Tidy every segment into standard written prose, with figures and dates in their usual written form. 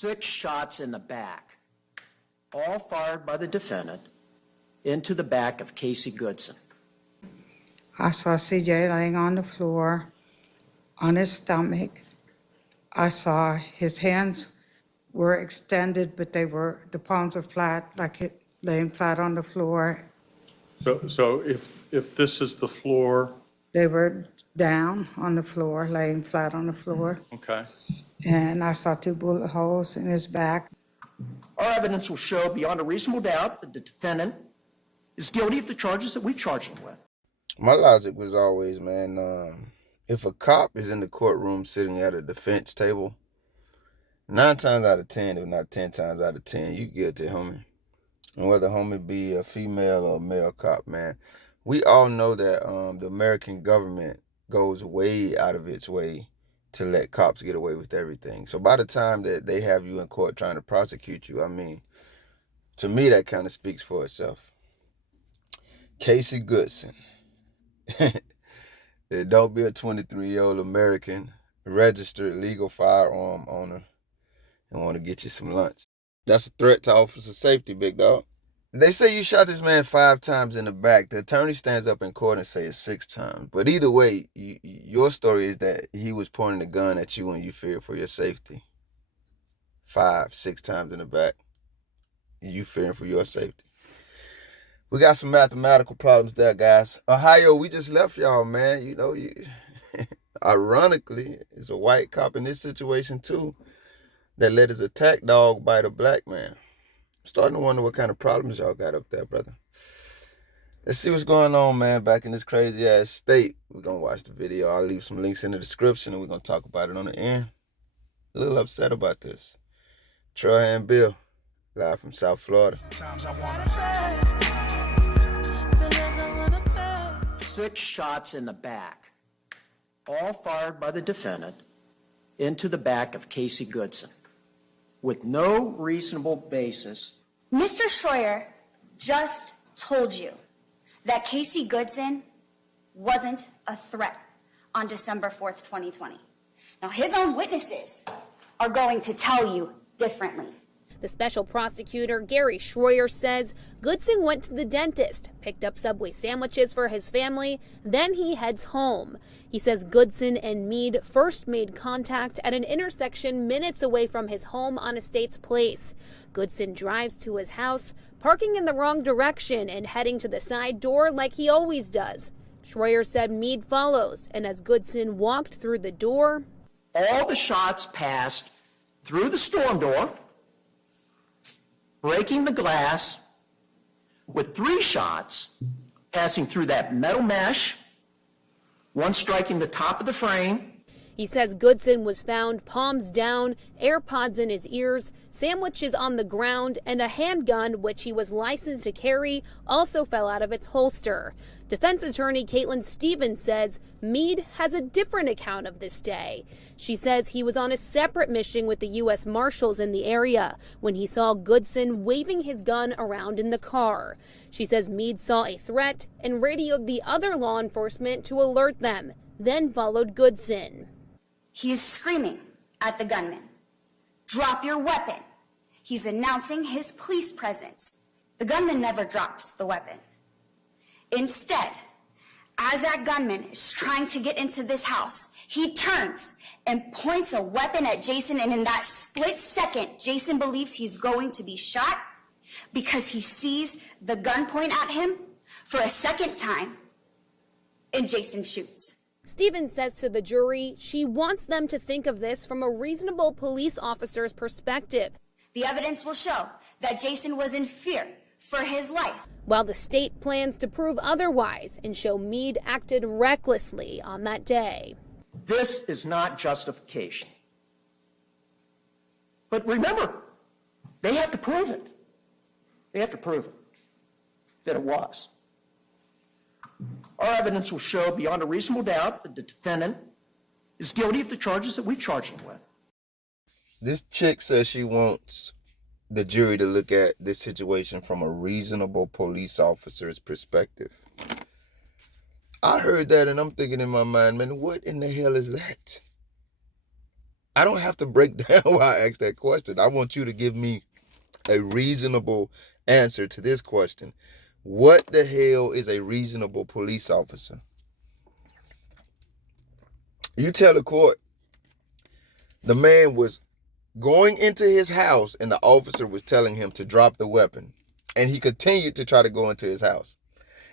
6 shots in the back, all fired by the defendant into the back of Casey Goodson. I saw CJ laying on the floor on his stomach. I saw his hands were extended, but the palms were flat, laying flat on the floor. So if this is the floor, They were down on the floor, laying flat on the floor. okay. And I saw 2 bullet holes in his back. Our evidence will show beyond a reasonable doubt that the defendant is guilty of the charges that we've charged him with. My logic was always, man, if a cop is in the courtroom sitting at a defense table, 9 times out of 10, if not 10 times out of 10, you guilty, homie. And whether homie be a female or a male cop, man, we all know that the American government goes way out of its way to let cops get away with everything. So by the time that they have you in court trying to prosecute you, I mean, to me, that kind of speaks for itself. Casey Goodson. Don't be a 23-year-old American registered legal firearm owner and want to get you some lunch. That's a threat to officer safety, big dog. They say you shot this man 5 times in the back. The attorney stands up in court and says it's 6 times. But either way, your story is that he was pointing a gun at you and you feared for your safety. 5, 6 times in the back. You fearing for your safety. We got some mathematical problems there, guys. Ohio, we just left y'all, man. You know, ironically, it's a white cop in this situation too that let his attack dog bite a black man. I'm starting to wonder what kind of problems y'all got up there, brother. Let's see what's going on, man, back in this crazy-ass state. We're going to watch the video. I'll leave some links in the description, and we're going to talk about it on the end. A little upset about this. Troy and Bill, live from South Florida. 6 shots in the back, all fired by the defendant into the back of Casey Goodson, with no reasonable basis. Mr. Schroyer just told you that Casey Goodson wasn't a threat on December 4th, 2020. Now, his own witnesses are going to tell you differently. The special prosecutor, Gary Schroyer, says Goodson went to the dentist, picked up Subway sandwiches for his family, then he heads home. He says Goodson and Meade first made contact at an intersection minutes away from his home on Estates Place. Goodson drives to his house, parking in the wrong direction and heading to the side door like he always does. Schroyer said Meade follows, and as Goodson walked through the door, all the shots passed through the storm door, breaking the glass, with 3 shots passing through that metal mesh, 1 striking the top of the frame. He says Goodson was found palms down, AirPods in his ears, sandwiches on the ground, and a handgun, which he was licensed to carry, also fell out of its holster. Defense attorney Caitlin Stevens says Meade has a different account of this day. She says he was on a separate mission with the U.S. Marshals in the area when he saw Goodson waving his gun around in the car. She says Meade saw a threat and radioed the other law enforcement to alert them, then followed Goodson. He is screaming at the gunman, "Drop your weapon." He's announcing his police presence. The gunman never drops the weapon. Instead, as that gunman is trying to get into this house, he turns and points a weapon at Jason, and in that split second, Jason believes he's going to be shot because he sees the gun point at him for a second time, and Jason shoots. Stevens says to the jury she wants them to think of this from a reasonable police officer's perspective. The evidence will show that Jason was in fear for his life, while the state plans to prove otherwise and show Meade acted recklessly on that day. This is not justification. But remember, they have to prove it. They have to prove it, that it was. Our evidence will show beyond a reasonable doubt that the defendant is guilty of the charges that we've charged him with. This chick says she wants the jury to look at this situation from a reasonable police officer's perspective. I heard that and I'm thinking in my mind, man, what in the hell is that? I don't have to break down why I asked that question. I want you to give me a reasonable answer to this question. What the hell is a reasonable police officer? You tell the court the man was going into his house and the officer was telling him to drop the weapon, and he continued to try to go into his house.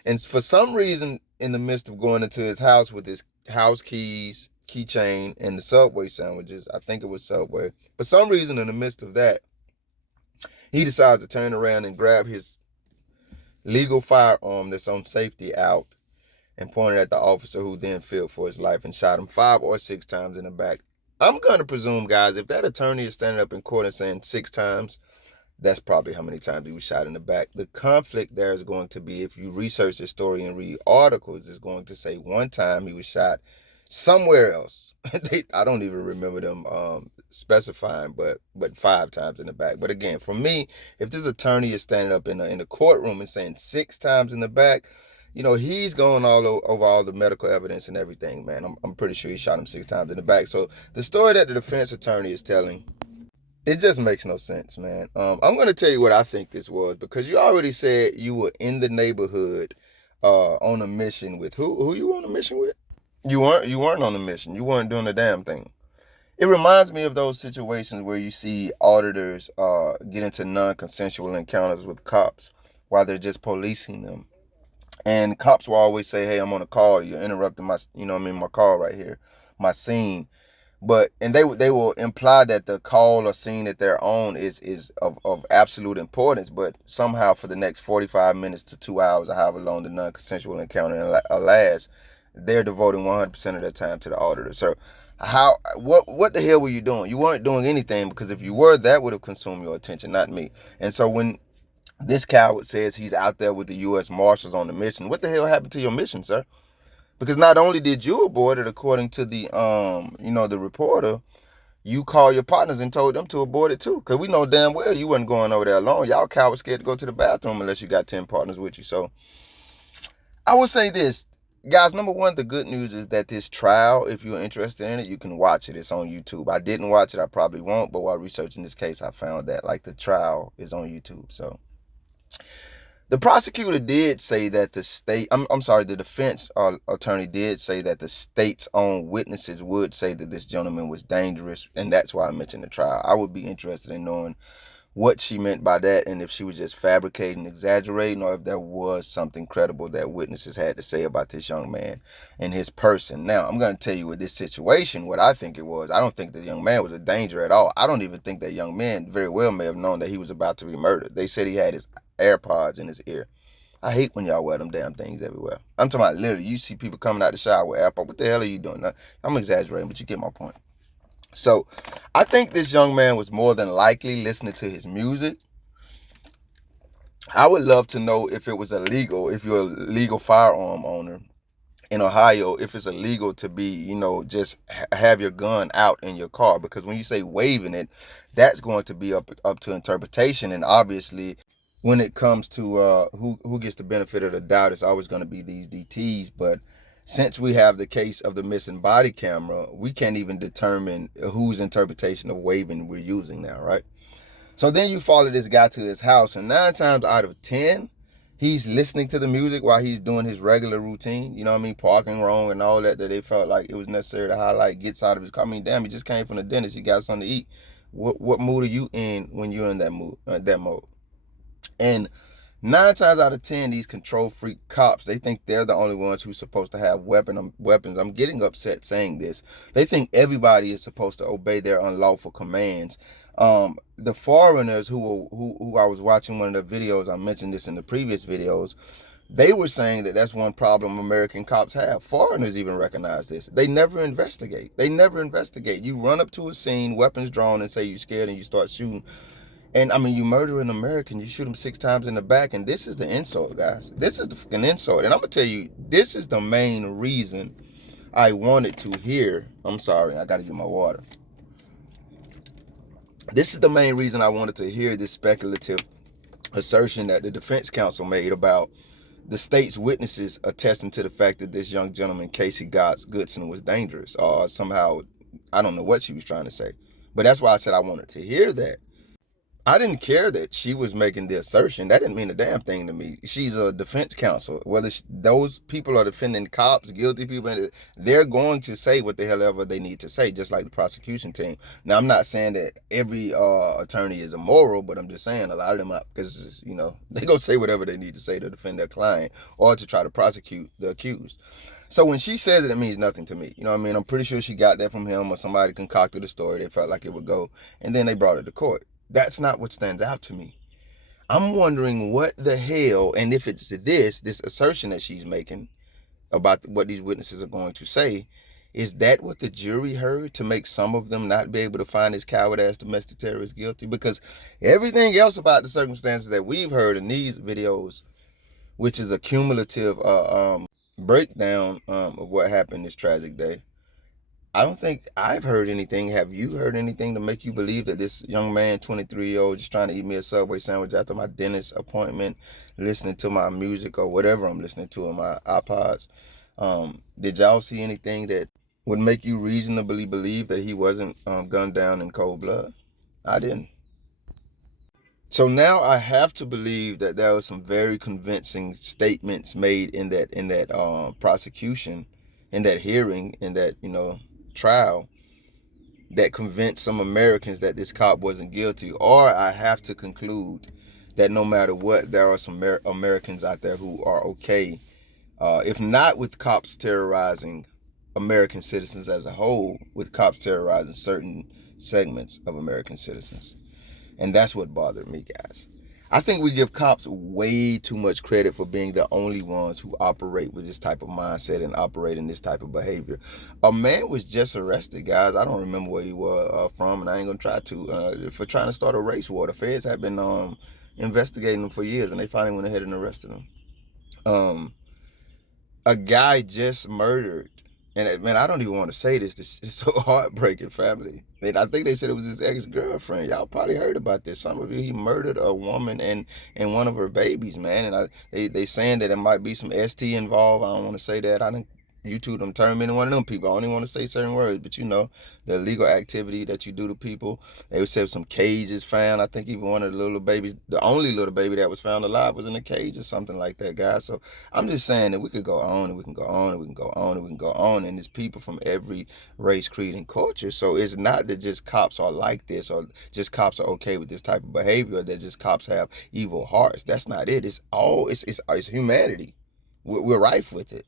And for some reason, in the midst of going into his house with his house keys, keychain, and the Subway sandwiches, I think it was Subway, for some reason in the midst of that, he decides to turn around and grab his legal firearm that's on safety out and pointed at the officer, who then feared for his life and shot him 5 or 6 times in the back. I'm going to presume, guys, if that attorney is standing up in court and saying 6 times, that's probably how many times he was shot in the back. The conflict there is going to be, if you research the story and read articles, is going to say one time he was shot somewhere else. I don't even remember them specifying, but 5 times in the back. But again, for me, if this attorney is standing up in the courtroom and saying 6 times in the back, you know, he's going all over all the medical evidence and everything, man. I'm pretty sure he shot him 6 times in the back. So the story that the defense attorney is telling, it just makes no sense, man. I'm going to tell you what I think this was, because you already said you were in the neighborhood on a mission with who you on a mission with? You weren't on a mission. You weren't doing a damn thing. It reminds me of those situations where you see auditors get into non-consensual encounters with cops while they're just policing them. And cops will always say, hey, I'm on a call. You're interrupting my, my call right here, my scene. And they will imply that the call or scene that they're on is of absolute importance. But somehow for the next 45 minutes to 2 hours, or however long the non-consensual encounter lasts, they're devoting 100% of their time to the auditor. So what the hell were you doing? You weren't doing anything, because if you were, that would have consumed your attention, not me. And so when this coward says he's out there with the U.S. Marshals on the mission, what the hell happened to your mission, sir? Because not only did you abort it, according to the the reporter, you called your partners and told them to abort it too. Because we know damn well you wasn't going over there alone. Y'all cowards scared to go to the bathroom unless you got 10 partners with you. So I will say this, guys. Number one, the good news is that this trial, if you're interested in it, you can watch it. It's on YouTube. I didn't watch it. I probably won't. But while researching this case, I found that the trial is on YouTube. So the prosecutor did say that the defense attorney did say that the state's own witnesses would say that this gentleman was dangerous, and that's why I mentioned the trial. I would be interested in knowing what she meant by that, and if she was just fabricating, exaggerating, or if there was something credible that witnesses had to say about this young man and his person. Now, I'm going to tell you with this situation, what I think it was. I don't think the young man was a danger at all. I don't even think that young man very well may have known that he was about to be murdered. They said he had his AirPods in his ear. I hate when y'all wear them damn things everywhere. I'm talking about literally, you see people coming out the shower with AirPods. What the hell are you doing? Now, I'm exaggerating, but you get my point. So I think this young man was more than likely listening to his music. I would love to know if it was illegal, if you're a legal firearm owner in Ohio, if it's illegal to be, just have your gun out in your car. Because when you say waving it, that's going to be up to interpretation. And obviously, when it comes to who gets the benefit of the doubt, it's always going to be these DTs. But since we have the case of the missing body camera, we can't even determine whose interpretation of waving we're using now, right? So then you follow this guy to his house, and 9 times out of 10, he's listening to the music while he's doing his regular routine, parking wrong and all that they felt like it was necessary to highlight, gets out of his car. I mean, damn, he just came from the dentist, he got something to eat. What mood are you in when you're in that mood, that mode? And 9 times out of 10, these control freak cops, they think they're the only ones who's supposed to have weapons. I'm getting upset saying this. They think everybody is supposed to obey their unlawful commands. The foreigners who I was watching one of the videos, I mentioned this in the previous videos, they were saying that that's one problem American cops have. Foreigners even recognize this. They never investigate. You run up to a scene, weapons drawn, and say you're scared, and you start shooting. And I mean, you murder an American, you shoot him 6 times in the back, and this is the insult, guys. This is the fucking insult. And I'm gonna tell you, this is the main reason I wanted to hear. I'm sorry, I gotta get my water. This is the main reason I wanted to hear this speculative assertion that the defense counsel made about the state's witnesses attesting to the fact that this young gentleman, Casey Goodson, was dangerous, or somehow I don't know what she was trying to say. But that's why I said I wanted to hear that. I didn't care that she was making the assertion. That didn't mean a damn thing to me. She's a defense counsel. Whether those people are defending cops, guilty people, they're going to say what the hell ever they need to say, just like the prosecution team. Now, I'm not saying that every attorney is immoral, but I'm just saying a lot of them, because, you know, they go say whatever they need to say to defend their client or to try to prosecute the accused. So when she says it means nothing to me. You know what I mean? I'm pretty sure she got that from him or somebody concocted a story. They felt like it would go, and then they brought it to court. That's not what stands out to me. I'm wondering what the hell, and if it's this assertion that she's making about what these witnesses are going to say, is that what the jury heard to make some of them not be able to find this coward-ass domestic terrorist guilty? Because everything else about the circumstances that we've heard in these videos, which is a cumulative breakdown of what happened this tragic day, I don't think I've heard anything. Have you heard anything to make you believe that this young man, 23-year-old, just trying to eat me a Subway sandwich after my dentist appointment, listening to my music or whatever I'm listening to on my iPods? Did y'all see anything that would make you reasonably believe that he wasn't gunned down in cold blood? I didn't. So now I have to believe that there were some very convincing statements made in that prosecution, in that hearing, in that, you know, trial, that convinced some Americans that this cop wasn't guilty. Or I have to conclude that no matter what, there are some Americans out there who are okay, if not with cops terrorizing American citizens as a whole, with cops terrorizing certain segments of American citizens. And that's what bothered me, guys. I think we give cops way too much credit for being the only ones who operate with this type of mindset and operate in this type of behavior. A man was just arrested, guys. I don't remember where he was from, and I ain't going to try to, for trying to start a race war. The feds have been investigating him for years, and they finally went ahead and arrested him. A guy just murdered. And man, I don't even want to say this. This is so heartbreaking, family. And I think they said it was his ex-girlfriend. Y'all probably heard about this. Some of you, he murdered a woman and one of her babies, man. And they saying that it might be some ST involved. I don't want to say that. I didn't YouTube them, turn me into one of them people. I don't even want to say certain words, but you know, the illegal activity that you do to people. They would say some cages found. I think even one of the little babies, the only little baby that was found alive, was in a cage or something like that, guys. So I'm just saying that we could go on and we can go on and we can go on and we can go on. And there's people from every race, creed, and culture. So it's not that just cops are like this or just cops are okay with this type of behavior or that just cops have evil hearts. That's not it. It's all, it's humanity. We're rife with it.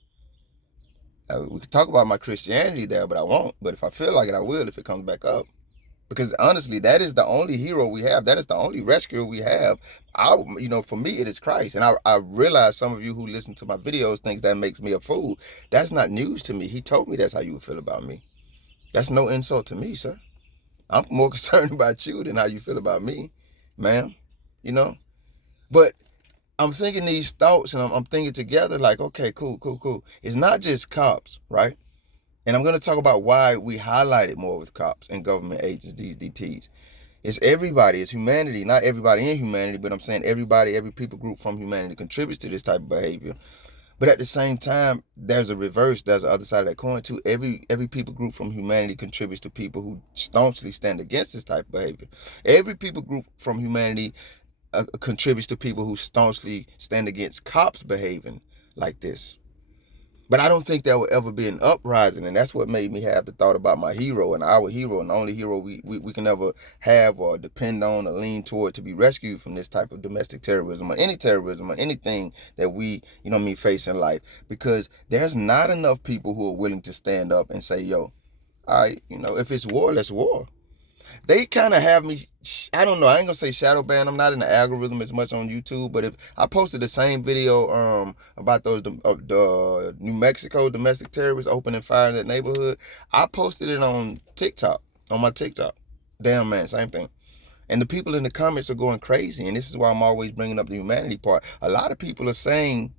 We could talk about my Christianity there, but I won't. But if I feel like it, I will if it comes back up. Because honestly, that is the only hero we have. That is the only rescuer we have. For me, it is Christ. And I realize some of you who listen to my videos think that makes me a fool. That's not news to me. He told me that's how you would feel about me. That's no insult to me, sir. I'm more concerned about you than how you feel about me, ma'am. You know? But I'm thinking these thoughts and I'm thinking together like, okay, cool. It's not just cops, right? And I'm going to talk about why we highlight it more with cops and government agents, these DTs. It's everybody, it's humanity, not everybody in humanity, but I'm saying everybody, every people group from humanity contributes to this type of behavior. But at the same time, there's a reverse, there's the other side of that coin too. Every people group from humanity contributes to people who staunchly stand against this type of behavior. Every people group from humanity contributes to people who staunchly stand against cops behaving like this. But I don't think there will ever be an uprising, and that's what made me have the thought about my hero and our hero and the only hero we can ever have or depend on or lean toward to be rescued from this type of domestic terrorism or anything that we, face in life. Because there's not enough people who are willing to stand up and say, yo, all right, if it's war, let's war. They kind of have me, I don't know, I ain't gonna say shadow ban. I'm not in the algorithm as much on YouTube, but if I posted the same video about those the New Mexico domestic terrorists opening fire in that neighborhood, I posted it on TikTok, on my TikTok. Damn, man, same thing. And the people in the comments are going crazy, and this is why I'm always bringing up the humanity part. A lot of people are saying,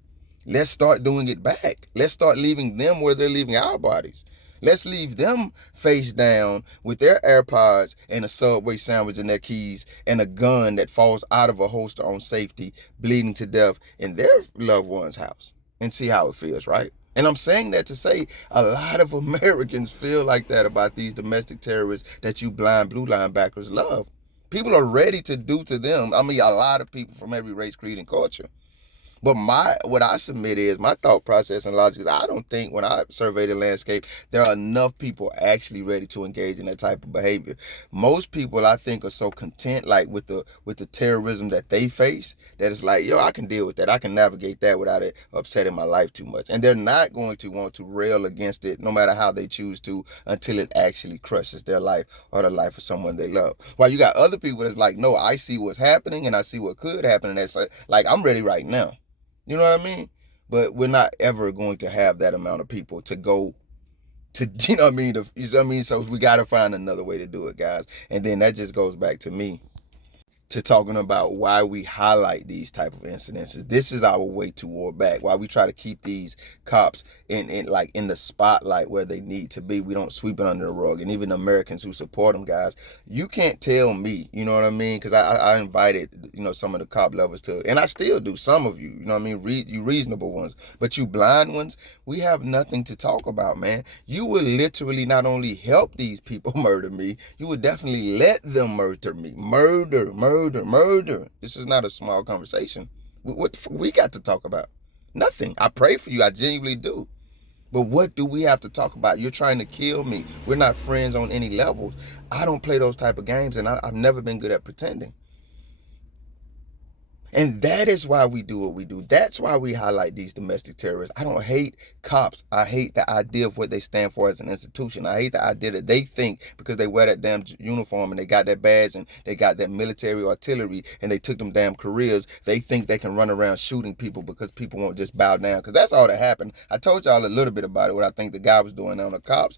let's start doing it back. Let's start leaving them where they're leaving our bodies. Let's leave them face down with their AirPods and a Subway sandwich in their keys and a gun that falls out of a holster on safety, bleeding to death in their loved one's house, and see how it feels, right? And I'm saying that to say a lot of Americans feel like that about these domestic terrorists that you blind blue line backers love. People are ready to do to them. I mean, a lot of people from every race, creed, and culture. But what I submit is my thought process and logic is I don't think when I survey the landscape, there are enough people actually ready to engage in that type of behavior. Most people I think are so content like with the terrorism that they face that it's like, yo, I can deal with that. I can navigate that without it upsetting my life too much. And they're not going to want to rail against it no matter how they choose to until it actually crushes their life or the life of someone they love. While you got other people that's like, no, I see what's happening and I see what could happen. And that's like I'm ready right now. You know what I mean? But we're not ever going to have that amount of people to go to, you know what I mean? You know what I mean? So we got to find another way to do it, guys. And then that just goes back to me, to talking about why we highlight these type of incidences. This is our way to war back. Why we try to keep these cops in the spotlight where they need to be. We don't sweep it under the rug. And even Americans who support them, guys, you can't tell me, you know what I mean? Because I invited, you know, some of the cop lovers to, and I still do, some of you know what I mean? You reasonable ones. But you blind ones, we have nothing to talk about, man. You will literally not only help these people murder me, you would definitely let them murder me. Murder. This is not a small conversation. What we got to talk about? Nothing. I pray for you. I genuinely do. But what do we have to talk about? You're trying to kill me. We're not friends on any levels. I don't play those type of games, and I've never been good at pretending. And that is why we do what we do. That's why we highlight these domestic terrorists. I don't hate cops. I hate the idea of what they stand for as an institution. I hate the idea that they think because they wear that damn uniform and they got that badge and they got that military artillery and they took them damn careers, they think they can run around shooting people because people won't just bow down. Because that's all that happened. I told y'all a little bit about it, what I think the guy was doing on the cops.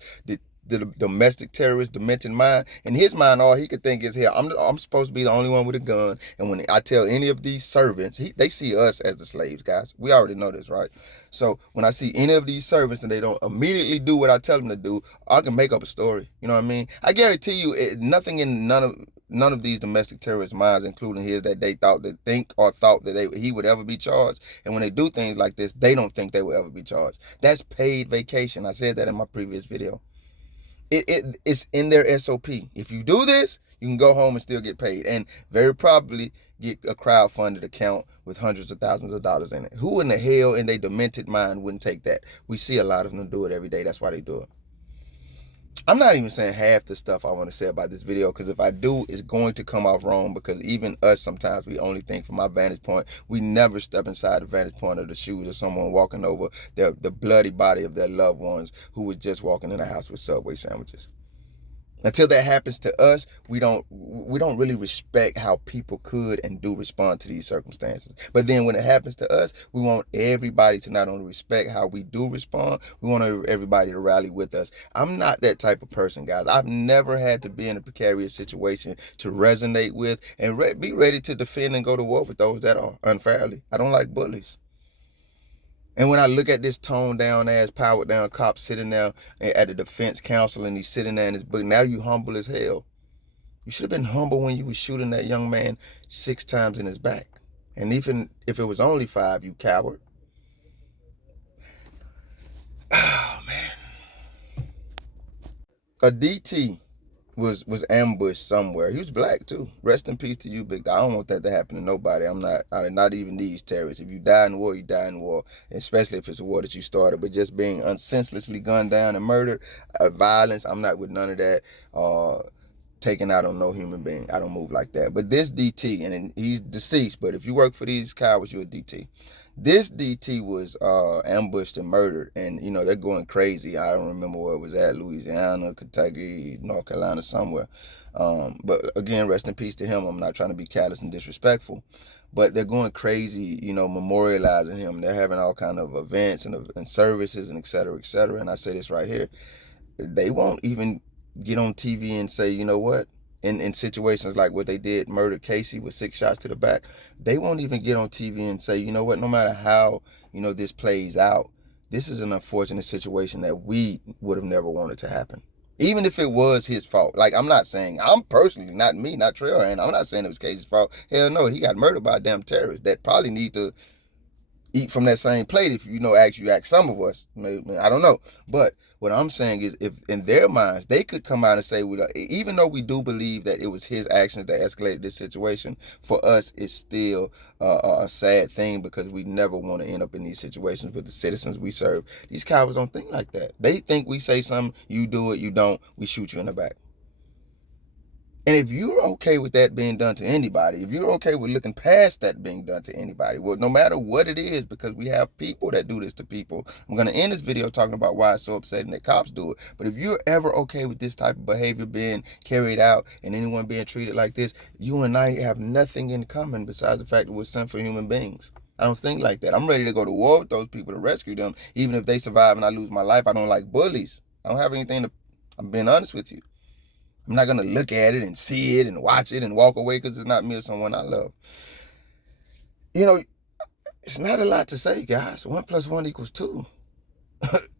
The domestic terrorist, demented mind. In his mind, all he could think is, here, I'm supposed to be the only one with a gun. And when I tell any of these servants, they see us as the slaves, guys. We already know this, right? So when I see any of these servants and they don't immediately do what I tell them to do, I can make up a story. You know what I mean? I guarantee you, nothing in none of these domestic terrorist minds, including his, that they thought that he would ever be charged. And when they do things like this, they don't think they will ever be charged. That's paid vacation. I said that in my previous video. It's in their SOP. If you do this, you can go home and still get paid, and very probably get a crowdfunded account with hundreds of thousands of dollars in it. Who in the hell in their demented mind wouldn't take that? We see a lot of them do it every day. That's why they do it. I'm not even saying half the stuff I want to say about this video, because if I do, it's going to come off wrong, because even us, sometimes we only think from our vantage point. We never step inside the vantage point of the shoes of someone walking over the bloody body of their loved ones who was just walking in a house with Subway sandwiches. Until that happens to us, we don't really respect how people could and do respond to these circumstances. But then when it happens to us, we want everybody to not only respect how we do respond, we want everybody to rally with us. I'm not that type of person, guys. I've never had to be in a precarious situation to resonate with and be ready to defend and go to war with those that are unfairly. I don't like bullies. And when I look at this toned down ass, powered down cop sitting there at the defense counsel and he's sitting there in his book, now you humble as hell. You should have been humble when you was shooting that young man 6 times in his back. And even if it was only 5, you coward. Oh, man. A DT was ambushed somewhere. He was black too. Rest in peace to you, big dog. I don't want that to happen to nobody. Not even these terrorists. If you die in war, you die in war. Especially if it's a war that you started. But just being senselessly gunned down and murdered, violence, I'm not with none of that. Taking out on no human being. I don't move like that. But this DT, and he's deceased, but if you work for these cowards, you're a DT. This DT was ambushed and murdered, and you know they're going crazy. I don't remember where it was at, Louisiana, Kentucky, North Carolina, somewhere. But again, rest in peace to him. I'm not trying to be callous and disrespectful, but they're going crazy, you know, memorializing him. They're having all kind of events and services and et cetera, et cetera. And I say this right here, they won't even get on TV and say, you know what? In situations like what they did, murdered Casey with 6 shots to the back, they won't even get on TV and say, you know what, no matter how, you know, this plays out, this is an unfortunate situation that we would have never wanted to happen. Even if it was his fault. Like, I'm not saying, I'm personally, not me, not Trailhand, I'm not saying it was Casey's fault. Hell no, he got murdered by a damn terrorist that probably need to eat from that same plate if you ask some of us. I don't know. But what I'm saying is, if in their minds, they could come out and say, even though we do believe that it was his actions that escalated this situation, for us, it's still a sad thing, because we never want to end up in these situations with the citizens we serve. These cowards don't think like that. They think we say something, you do it, you don't, we shoot you in the back. And if you're okay with that being done to anybody, if you're okay with looking past that being done to anybody, well, no matter what it is, because we have people that do this to people. I'm going to end this video talking about why it's so upsetting that cops do it. But if you're ever okay with this type of behavior being carried out and anyone being treated like this, you and I have nothing in common besides the fact that we're sent for human beings. I don't think like that. I'm ready to go to war with those people to rescue them, even if they survive and I lose my life. I don't like bullies. I don't have anything to, I'm being honest with you. I'm not going to look at it and see it and watch it and walk away because it's not me or someone I love. It's not a lot to say, guys. 1 + 1 = 2.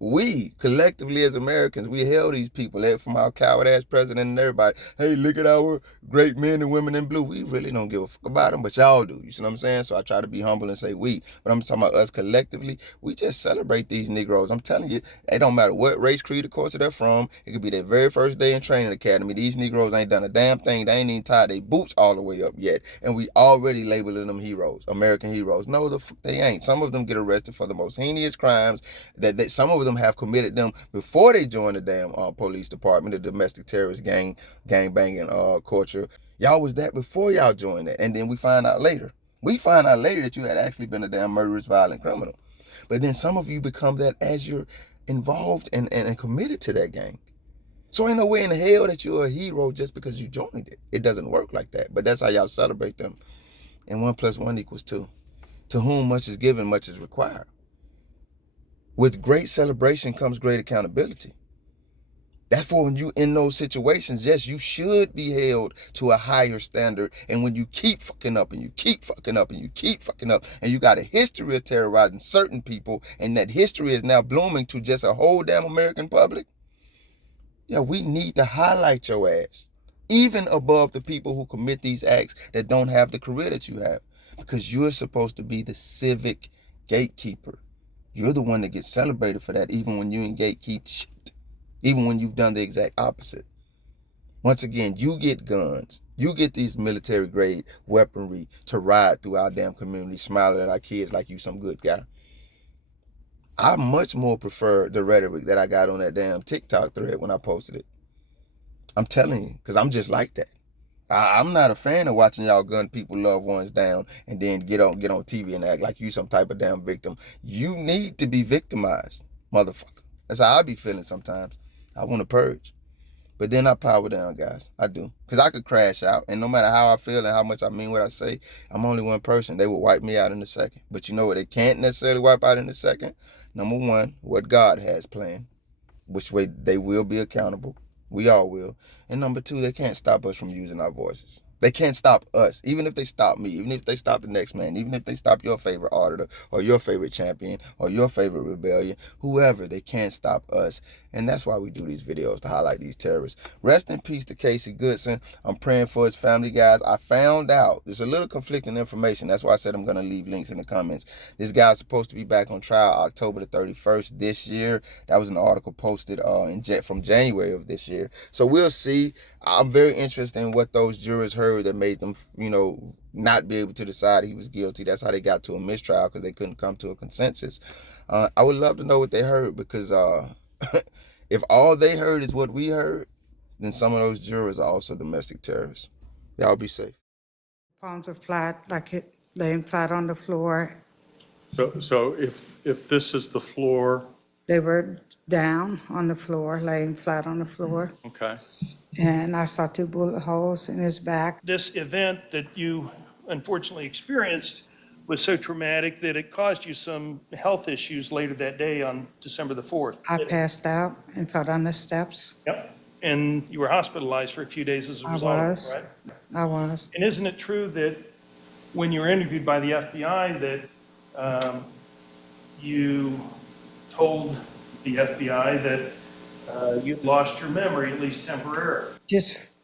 We, collectively as Americans, we held these people from our coward-ass president and everybody. Hey, look at our great men and women in blue. We really don't give a fuck about them, but y'all do. You see what I'm saying? So I try to be humble and say we. But I'm talking about us collectively. We just celebrate these Negroes. I'm telling you, it don't matter what race, creed, or culture they're from. It could be their very first day in training academy. These Negroes ain't done a damn thing. They ain't even tied their boots all the way up yet. And we already labeling them heroes, American heroes. No, they ain't. Some of them get arrested for the most heinous crimes that some of them have committed them before they joined the damn police department, the domestic terrorist gang banging culture. Y'all was that before y'all joined that. And then we find out later. We find out later that you had actually been a damn murderous, violent criminal. But then some of you become that as you're involved and committed to that gang. So ain't no way in hell that you're a hero just because you joined it. It doesn't work like that. But that's how y'all celebrate them. And 1 + 1 = 2. To whom much is given, much is required. With great celebration comes great accountability. Therefore, when you in those situations, yes, you should be held to a higher standard. And when you keep fucking up and you keep fucking up and you keep fucking up, and you got a history of terrorizing certain people, and that history is now blooming to just a whole damn American public, yeah, we need to highlight your ass, even above the people who commit these acts that don't have the career that you have, because you're supposed to be the civic gatekeeper. You're the one that gets celebrated for that, even when you ain't gatekeep shit, even when you've done the exact opposite. Once again, you get guns. You get these military grade weaponry to ride through our damn community, smiling at our kids like you some good guy. I much more prefer the rhetoric that I got on that damn TikTok thread when I posted it. I'm telling you, because I'm just like that. I'm not a fan of watching y'all gun people, loved ones down, and then get on TV and act like you some type of damn victim. You need to be victimized, motherfucker. That's how I be feeling sometimes. I want to purge. But then I power down, guys. I do. Because I could crash out, and no matter how I feel and how much I mean what I say, I'm only one person. They will wipe me out in a second. But you know what they can't necessarily wipe out in a second? Number one, what God has planned, which way they will be accountable. We all will. And number two, they can't stop us from using our voices. They can't stop us, even if they stop me, even if they stop the next man, even if they stop your favorite auditor or your favorite champion or your favorite rebellion, whoever, they can't stop us. And that's why we do these videos, to highlight these terrorists. Rest in peace to Casey Goodson. I'm praying for his family, guys. I found out there's a little conflicting information. That's why I said I'm going to leave links in the comments. This guy's supposed to be back on trial October the 31st this year. That was an article posted from January of this year. So we'll see. I'm very interested in what those jurors heard that made them, not be able to decide he was guilty. That's how they got to a mistrial, because they couldn't come to a consensus. I would love to know what they heard, because if all they heard is what we heard, then some of those jurors are also domestic terrorists. Y'all be safe. Palms are flat, like it laying flat on the floor. So if this is the floor, They were down on the floor, laying flat on the floor. okay. And I saw 2 bullet holes in his back. This event that you unfortunately experienced was so traumatic that it caused you some health issues later that day on December the 4th. I passed out and fell down the steps. Yep. And you were hospitalized for a few days as a I result of was. it, right? I was. And isn't it true that when you were interviewed by the FBI that you told the FBI that you'd lost your memory, at least temporarily?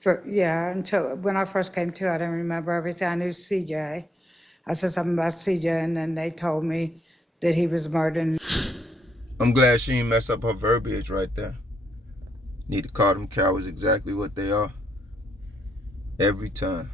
Until when I first came to, I didn't remember everything. I knew CJ. I said something about CJ, and then they told me that he was murdered. I'm glad she didn't mess up her verbiage right there. Need to call them cowards exactly what they are. Every time.